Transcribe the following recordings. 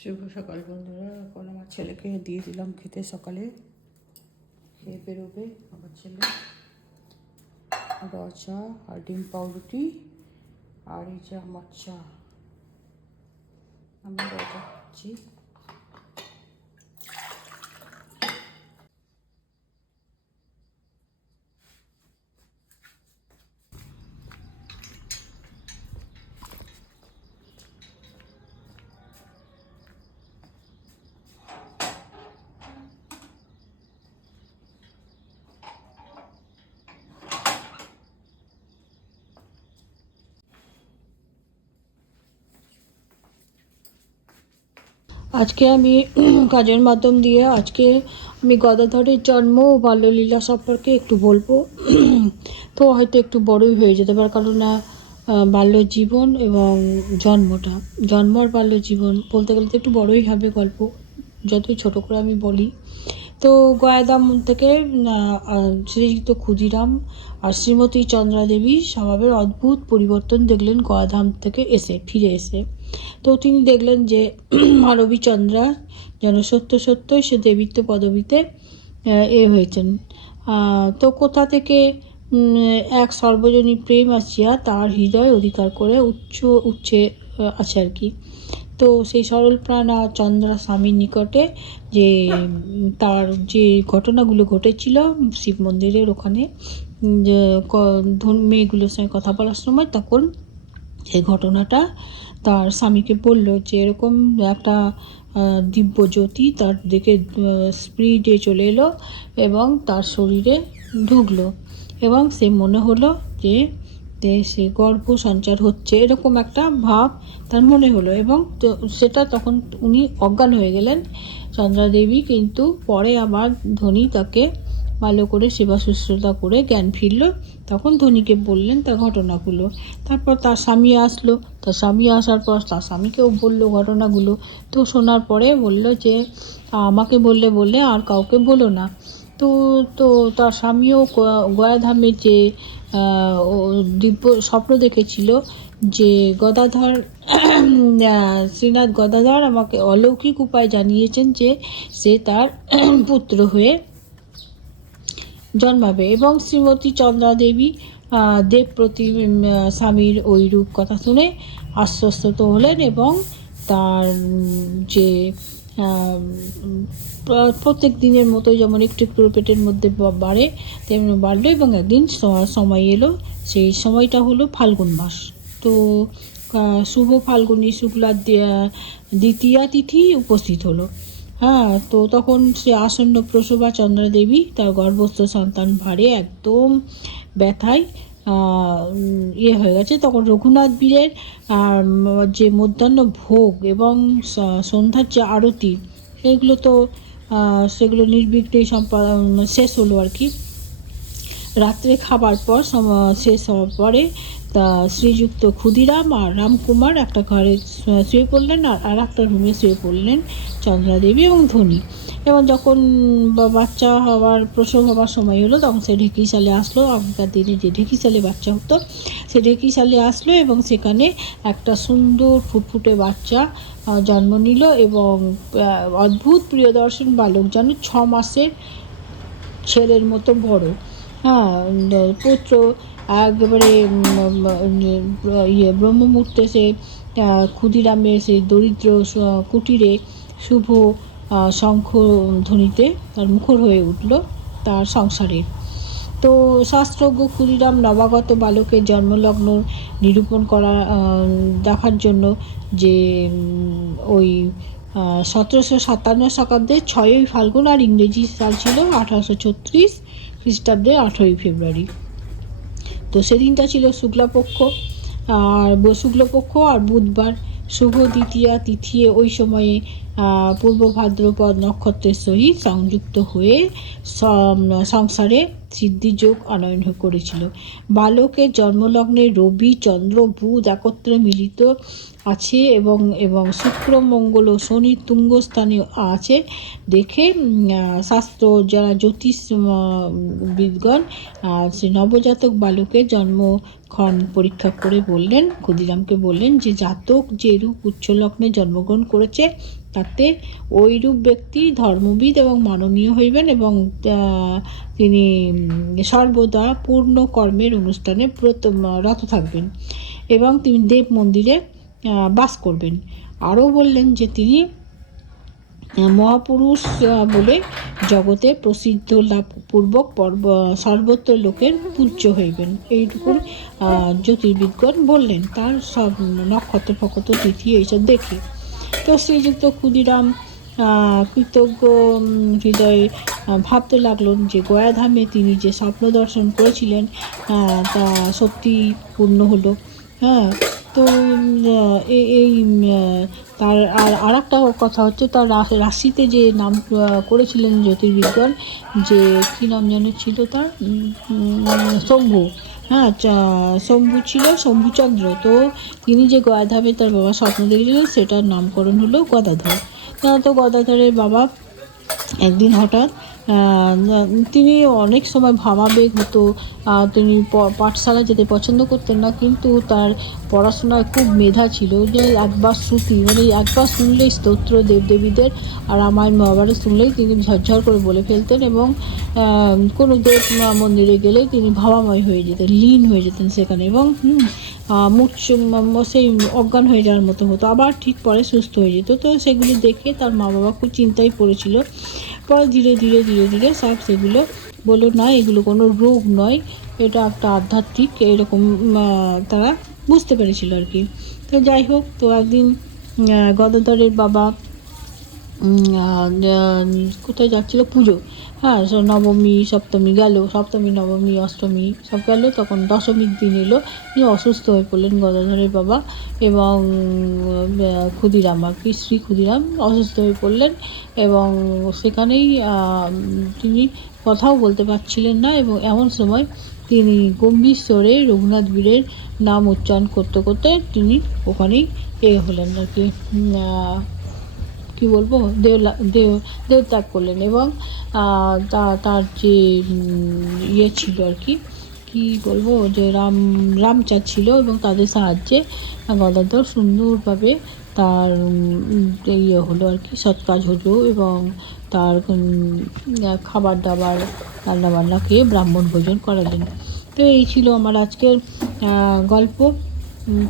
শুভ সকাল বন্ধুরা। এখন আমার ছেলেকে দিয়ে দিলাম খেতে, সকালে খেয়ে বেরোবে আমার ছেলে। চা আর ডিম পাউরুটি, আর এই যে আমার চা, আমি রচা খাচ্ছি। আজকে আমি কাজের মাধ্যম দিয়ে আমি গদাধরের জন্ম ও বাল্যলীলা সম্পর্কে একটু বলবো। তো হয়তো একটু বড়ই হয়ে যেতে পারে, কারণ বাল্য জীবন এবং জন্ম আর বাল্য জীবন বলতে গেলে তো একটু বড়ই হবে গল্প, যতই ছোট করে আমি বলি। তো গয়াধাম থেকে শ্রীযুক্ত ক্ষুদিরাম আর শ্রীমতী চন্দ্রাদেবী স্বভাবের অদ্ভুত পরিবর্তন দেখলেন গয়াধাম থেকে ফিরে এসে। তো তিনি দেখলেন যে মানবী চন্দ্রা যেন সত্যই সে দেবীত্ব পদবীতে হয়েছেন। তো কোথা থেকে এক সর্বজনীন প্রেম আসিয়া তার হৃদয় অধিকার করে উচ্চে আছে আর কি। তো সেই সরল প্রাণা চন্দ্রা স্বামীর নিকটে যে তার যে ঘটনাগুলো ঘটেছিল শিব মন্দিরের ওখানে, মেয়েগুলোর সঙ্গে কথা বলার সময়, তখন সেই ঘটনাটা তার স্বামীকে বলল যে এরকম একটা দিব্য জ্যোতি তার দিকে স্পিডে চলে এলো এবং তার শরীরে ঢুকলো, এবং সে মনে হলো যে সে গর্ভ সঞ্চার হচ্ছে, এরকম একটা ভাব তার মনে হলো। এবং সেটা তখন উনি অজ্ঞান হয়ে গেলেন চন্দ্রাদেবী, কিন্তু পরে আবার ধনী তাকে ভালো করে সেবা শুশ্রূষা করে জ্ঞান ফিরল। তখন ধনীকে বললেন তার ঘটনাগুলো। তারপর তার স্বামী আসলো, তার স্বামী আসার পর তার স্বামীকেও বললো ঘটনাগুলো। তো শোনার পরে বলল যে আমাকে বললে আর কাউকে বলো না। তো তো তার স্বামীও গয়াধামে যে দিব্য স্বপ্ন দেখেছিল যে গদাধর শ্রীনাথ গদাধর আমাকে অলৌকিক উপায় জানিয়েছেন যে সে তার পুত্র হয়ে জন্মাবে, এবং শ্রীমতী চন্দ্রাদেবী দেবপ্রতি স্বামীর ওই রূপ কথা শুনে আশ্বস্ত হলেন, এবং তার যে প্রত্যেক দিনের মতো যেমন একটু একটু পেটের মধ্যে বাড়ে তেমনি বাড়লো, এবং একদিন সময় এলো। সেই সময়টা হলো ফাল্গুন মাস। তো শুভ ফাল্গুনী শুক্লা দ্বিতীয়া তিথি উপস্থিত হলো। তো তখন সে আসন্ন প্রসবা চন্দ্রাদেবী তার গর্ভস্থ সন্তান ভারে একদম ব্যথায় হয়ে গেছে। তখন রঘুনাথ বীরের যে মধ্যাহ্ন ভোগ এবং সন্ধ্যার যে আরতি, সেগুলো নির্বিঘ্নেই শেষ হলো আর কি। রাত্রে খাবার পর শেষ হওয়ার পরে তা শ্রীযুক্ত ক্ষুদিরাম আর রামকুমার একটা ঘরে শুয়ে পড়লেন, আর একটা রুমে শুয়ে পড়লেন চন্দ্রাদেবী এবং ধনী। এবং যখন বাচ্চা প্রসব হওয়ার সময় হলো, তখন সে ঢেকিশালে আসলো। আগেকার দিনে যে ঢেকিশালে বাচ্চা হতো, সে ঢেকিশালে আসলো, এবং সেখানে একটা সুন্দর ফুটফুটে বাচ্চা জন্ম নিল, এবং অদ্ভুত প্রিয়দর্শন বালক, যেন 6 মাসের ছেলের মতো বড়। পুত্র একেবারে ব্রহ্মমুহূর্তে সে ক্ষুদিরামের সেই দরিদ্র কুটিরে শুভ শঙ্খ ধ্বনিতে তার মুখর হয়ে উঠল তার সংসারে। তো শাস্ত্রজ্ঞ ক্ষুদিরাম নবাগত বালকের জন্মলগ্ন নিরূপণ দেখার জন্য যে ওই 1757 শতাব্দে 6ই ফাল্গুন, আর ইংরেজি সাল ছিল 1836 খ্রিস্টাব্দে 8ই ফেব্রুয়ারি। তো সেদিনটা ছিল শুক্লপক্ষ আর বুধবার শুভ দ্বিতীয়া তিথি। ওই সময়ে পূর্ব ভাদ্রপদ নক্ষত্রের সহিত সংযুক্ত হয়ে সংসারে সিদ্ধিযোগ আনয়ন করেছিল। বালকের জন্মলগ্নে রবি, চন্দ্র, বুধ একত্রে মিলিত আছে, এবং শুক্র, মঙ্গল ও শনি তুঙ্গস্থানে আছে দেখে শাস্ত্র যারা জ্যোতিষ বিদগণ সে নবজাতক বালকের জন্মক্ষণ পরীক্ষা করে ক্ষুদিরামকে বললেন যে জাতক যে রূপ উচ্চ লগ্নে জন্মগ্রহণ করেছে তাতে ওইরূপ ব্যক্তি ধর্মবিদ এবং মাননীয় হইবেন, এবং তিনি সর্বদা পূর্ণ কর্মের অনুষ্ঠানে রত থাকবেন, এবং তিনি দেব মন্দিরে বাস করবেন। আরও বললেন যে তিনি মহাপুরুষ বলে জগতে প্রসিদ্ধ লাভ পূর্বক সর্বত্র লোকের পূজ্য হইবেন, এইটুকুন জ্যোতির্বিদগণ বললেন তার সব নক্ষত্র ফক্ষত্র তিথি এইসব দেখে। তো শ্রীযুক্ত ক্ষুদিরাম কৃতজ্ঞ হৃদয়ে ভাবতে লাগলেন যে গয়াধামে তিনি যে স্বপ্ন দর্শন করেছিলেন তা সত্যি পূর্ণ হলো। হ্যাঁ, তো এই তার আর একটা কথা হচ্ছে, তার রাশিতে যে নাম করেছিলেন জ্যোতির্বিজ্ঞান, যে কী নাম যেন ছিল তার, শম্ভু। হ্যাঁ, শম্ভু ছিল, শম্ভুচন্দ্র। তো তিনি যে গয়াধামে তার বাবা স্বপ্ন দেখেছিলেন সেটার নামকরণ হলো গদাধর। তো গদাধরের বাবা একদিন হঠাৎ তিনি অনেক সময় ভাবাবেগ হতো, তিনি পাঠশালা যেতে পছন্দ করতেন না, কিন্তু তার পড়াশোনায় খুব মেধা ছিল, যে একবার শ্রুতি মানে একবার শুনলেই স্তোত্র দেবদেবীদের আর রামায়ণ মহাভারত শুনলেই তিনি ঝরঝর করে বলে ফেলতেন, এবং কোনো দেব মন্দিরে গেলেই তিনি ভাবাময় হয়ে যেতেন, লীন হয়ে যেতেন সেখানে, এবং সেই অজ্ঞান হয়ে যাওয়ার মতো হতো, আবার ঠিক পরে সুস্থ হয়ে যেত। তো সেগুলি দেখে তার মা বাবা খুব চিন্তায় পড়েছিল। পরে ধীরে ধীরে ধীরে ধীরে সব সেগুলো বললো না, এগুলো কোনো রোগ নয়, এটা একটা আধ্যাত্মিক, এরকম তারা বুঝতে পেরেছিল আর কি। তো যাই হোক, তো একদিন গদাধরের বাবা কোথায় যাচ্ছিলো, পুজো, হ্যাঁ, নবমী সপ্তমী গেল, সপ্তমী নবমী অষ্টমী সব গেল, তখন দশমীর দিন এলো, তিনি অসুস্থ হয়ে পড়লেন গদাধরের বাবা, এবং ক্ষুদিরাম আর কি, শ্রী ক্ষুদিরাম অসুস্থ হয়ে পড়লেন, এবং সেখানেই তিনি কথাও বলতে পারছিলেন না, এবং এমন সময় তিনি গম্ভীর স্বরে রঘুনাথ বীরের নাম উচ্চারণ করতে করতে তিনি ওখানেই হলেন আর কি, কী বলবো, দেহত্যাগ করলেন, এবং তার যে ইয়ে ছিল আর কি, কী বলবো, যে রামচাঁদ ছিল, এবং তাদের সাহায্যে গদাধর সুন্দরভাবে তার ইয়ে হলো আর কি, সৎ কাজ হলো, এবং তার খাবার দাবার রান্নাবান্না খেয়ে ব্রাহ্মণ ভোজন করালেন। তো এই ছিল আমার আজকের গল্প।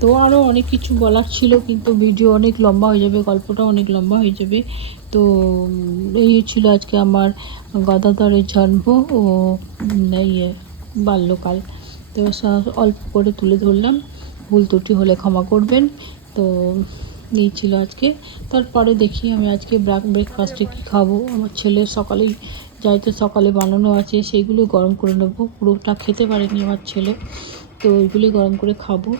তো আরও অনেক কিছু বলার ছিল, কিন্তু ভিডিও অনেক লম্বা হয়ে যাবে, গল্পটা অনেক লম্বা হয়ে যাবে। তো এই ছিল আজকে আমার গদাধরের জন্ম ও ইয়ে বাল্যকাল। তো অল্প করে তুলে ধরলাম, ভুল ত্রুটি হলে ক্ষমা করবেন। তো এই ছিল আজকে। তারপরে দেখি আমি আজকে ব্রেকফাস্টে কী খাবো। আমার ছেলের সকালেই যাইতে সকালে বানানো আছে, সেইগুলো গরম করে নেবো, পুরোটা খেতে পারেনি আমার ছেলে, তো ওইগুলি গরম করে খাবো।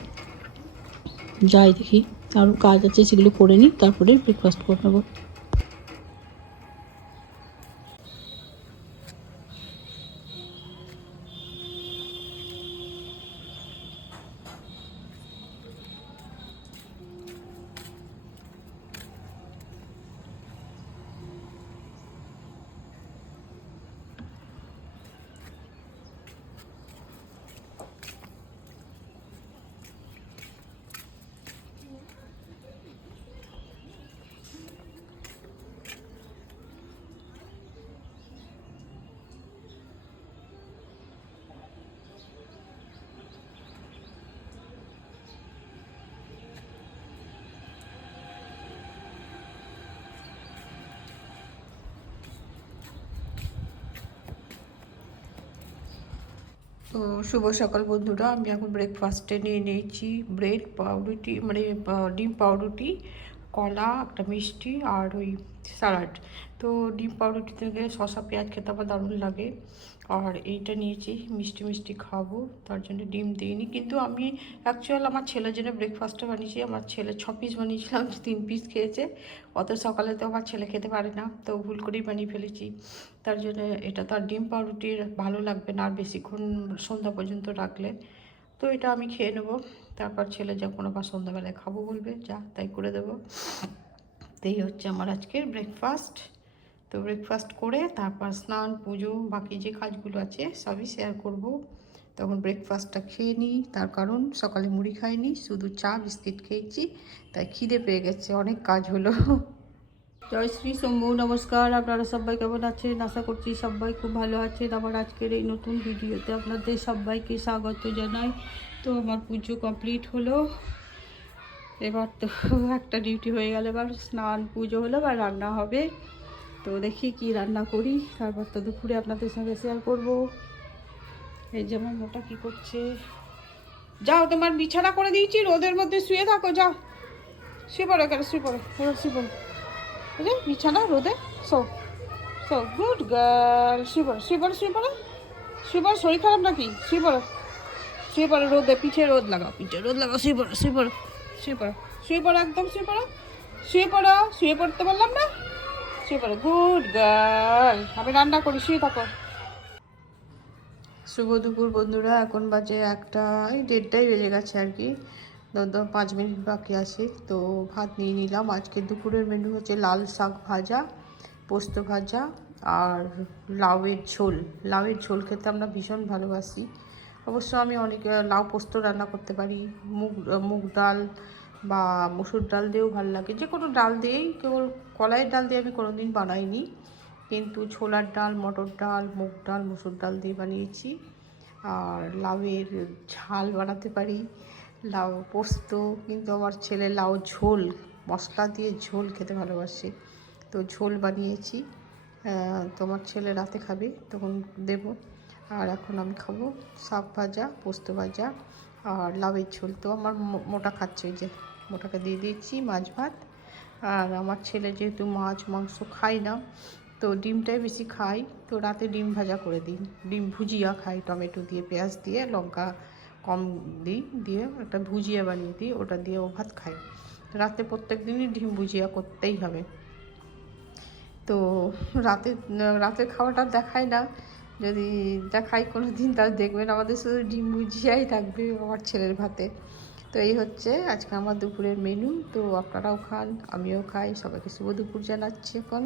যাই দেখি, আরও কাজ আছে সেগুলো করে নিই, তারপরে ব্রেকফাস্ট করে নেবো। তো শুভ সকাল বন্ধুরা, আমি এখন ব্রেকফাস্টে নিয়ে নিয়েছি ব্রেড, পাউরুটি, মানে ডিম পাউরুটি, কলা, একটা মিষ্টি, আর ওই স্যালাড। তো ডিম পাউরুটি থেকে শসা পেঁয়াজ খেতে আমার দারুণ লাগে, আর এইটা নিয়েছি মিষ্টি মিষ্টি খাবো, তার জন্য ডিম দিইনি। কিন্তু আমি অ্যাকচুয়াল আমার ছেলের জন্য ব্রেকফাস্টটা বানিয়েছি, আমার ছেলে 6 পিস বানিয়েছিলাম, 3 পিস খেয়েছে। অত সকালে তো আমার ছেলে খেতে পারে না, তো ভুল করেই বানিয়ে ফেলেছি, তার জন্য এটা। তো আর ডিম পাউরুটির ভালো লাগবে না আর বেশিক্ষণ সন্ধ্যা পর্যন্ত রাখলে, তো এটা আমি খেয়ে নেবো। তারপর ছেলে যখন আবার সন্ধ্যাবেলায় খাবো বলবে, যা তাই করে দেবো। তো এই হচ্ছে আমার আজকের ব্রেকফাস্ট। তো ব্রেকফাস্ট করে তারপর স্নান, পুজো, বাকি যে কাজগুলো আছে সবই শেয়ার করব। তখন ব্রেকফাস্টটা খেয়ে নিই, তার কারণ সকালে মুড়ি খাইনি, শুধু চা বিস্কিট খেয়েছি, তাই খিদে পেয়ে গেছে, অনেক কাজ হলো। জয় শ্রী শম্ভু, নমস্কার। আপনারা সবাই কেমন আছেন? আশা করছি সবাই খুব ভালো আছেন। আমার আজকের এই নতুন ভিডিওতে আপনাদের সবাইকে স্বাগত জানাই। তো আমার পুজো কমপ্লিট হলো, এবার তো একটা ডিউটি হয়ে গেল, এবার স্নান পুজো হলো বা রান্না হবে। তো দেখি কি রান্না করি, তারপর তো দুপুরে আপনাদের সঙ্গে শেয়ার করব। এই যে আমার মোটা কী করছে, যাও তোমার বিছানা করে দিয়েছি, রোদের মধ্যে শুয়ে থাকো, যাও শুয়ে পড়ো, কেন শুয়ে পড়ো, এবার শুয়ে পড়ো, বুঝলে বিছানা রোদে সো সো গুড গার্ল, শুয়ে পড়ো শুয়ে পড়ো শুয়ে পড়ো শুয়ে পড়ো, শরীর খারাপ নাকি? শুয়ে পড়ো শুয়ে পড়ো, রোদে পিঠে রোদ লাগাও, পিঠে রোদ লাগাও, শুয়ে পড়ো শুয়ে পড়ো শুয়ে পড়ো শুয়ে পড়ো, একদম শুয়ে পড়ো শুয়ে পড়ো, শুয়ে পড়তে বললাম না, শুয়ে পড়ো, গুড গার্ল। আমি রান্না করি, শুয়ে থাকো। শুভ দুপুর বন্ধুরা, এখন বাজে একটা, এই 1:30টাই বেজে গেছে আর কি, 5 মিনিট বাকি আছে। তো ভাত নিয়ে নিলাম। আজকে দুপুরের মেনু হচ্ছে লাল শাক ভাজা, পোস্ত ভাজা আর লাউয়ের ঝোল। লাউয়ের ঝোল খেতে আমরা ভীষণ ভালোবাসি। অবশ্য আমি অনেক লাউ পোস্ত রান্না করতে পারি, মুগ ডাল বা মসুর ডাল দিয়েও ভালো লাগে, যে কোনো ডাল দিয়েই, কেবল কলাইয়ের ডাল দিয়ে আমি কোনোদিন বানাইনি, কিন্তু ছোলার ডাল, মটর ডাল, মুগ ডাল, মসুর ডাল দিয়ে বানিয়েছি। আর লাউয়ের ঝাল বানাতে পারি, লাউ পোস্ত, কিন্তু আমার ছেলে লাউ ঝোল, মশলা দিয়ে ঝোল খেতে ভালোবাসে, তো ঝোল বানিয়েছি। তোমার ছেলে রাতে খাবে তখন দেব। আর এখন আমি খাবো শাক ভাজা, পোস্ত ভাজা আর লাউয়ের ঝোল। তো আমার মোটা খাচ্ছে, ওই যে মোটাকে দিয়ে দিয়েছি মাছ ভাত। আর আমার ছেলে যেহেতু মাছ মাংস খায় না, তো ডিমটাই বেশি খাই, তো রাতে ডিম ভাজা করে দিই, ডিম ভুজিয়া খাই, টমেটো দিয়ে পেঁয়াজ দিয়ে লঙ্কা কম দিই, দিয়ে একটা ভুজিয়া বানিয়ে দিই, ওটা দিয়ে ও ভাত খায়। রাতে প্রত্যেক দিনই ডিম ভুজিয়া করতেই হবে। তো রাতের খাওয়াটা দেখায় না, যদি দেখাই কোনো দিন, তাহলে দেখবেন আমাদের শুধু ডিম ভুজিয়াই থাকবে আমার ছেলের ভাতে। তো এই হচ্ছে আজকে আমার দুপুরের মেনু। তো আপনারাও খান, আমিও খাই, সবাইকে শুভ দুপুর জানাচ্ছি এখন।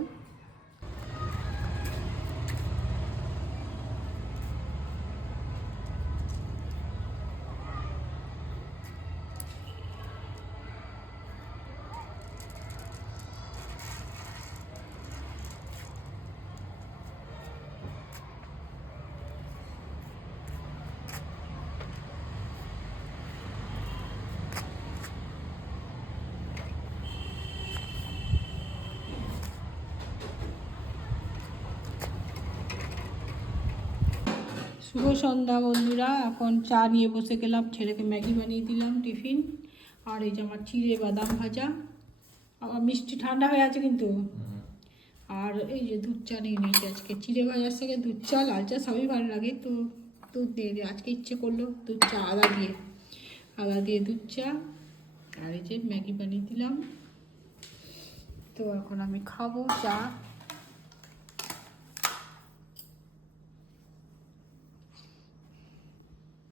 শুভ সন্ধ্যা বন্ধুরা, এখন চা নিয়ে বসে গেলাম, ছেলেকে ম্যাগি বানিয়ে দিলাম টিফিন। আর এই যে আমার চিড়ে বাদাম ভাজা, আমার মিষ্টি ঠান্ডা হয়ে আছে কিন্তু। আর এই যে দুধ চা নিয়ে নিয়েছি, আজকে চিড়ে ভাজার সঙ্গে দুধ চা, লাল চা সবই ভালো লাগে, তো দুধ দিয়ে দিই, আজকে ইচ্ছে করলো দুধ চা, আদা দিয়ে দুধ চা। আর এই যে ম্যাগি বানিয়ে দিলাম। তো এখন আমি খাবো চা।